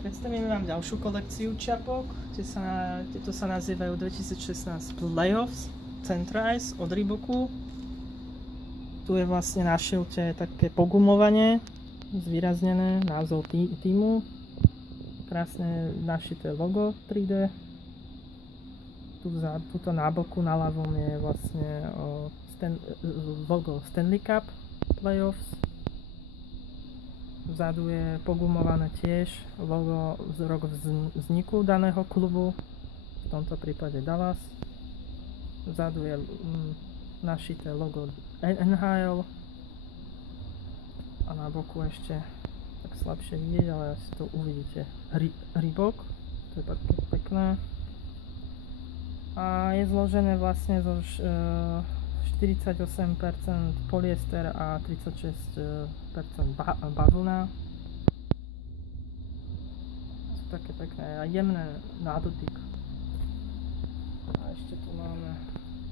Predstavíme vám ďalšiu kolekciu čiapok. Tieto sa nazývajú 2016 Playoffs Centrise od Reeboku. Tu je vlastne na šilte také pogumovanie, zvýraznené názov týmu. Krásne našité logo 3D. Tuto na boku na ľavom je vlastne logo Stanley Cup Playoffs. Vzadu je pogumované tiež logo z rok vzniku daného klubu, v tomto prípade Dallas. Vzadu je našité logo NHL a na boku ešte tak slabšie vidieť, ale asi to uvidíte, Reebok, to je také pekné. A je zložené vlastne zo 48% polyester a 36% bavlna. Sú také pekné a jemné na dotyk. A ešte tu máme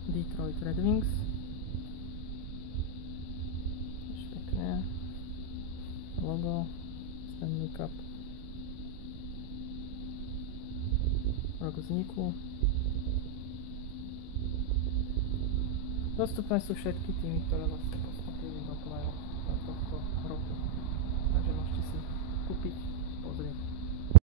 Detroit Red Wings. Tiež pekné. Logo Stanley Cup. Rok vzniku. Dostupné sú všetky týmy, ktoré vlastne postupili do playoff tohto roku. Takže môžete si kúpiť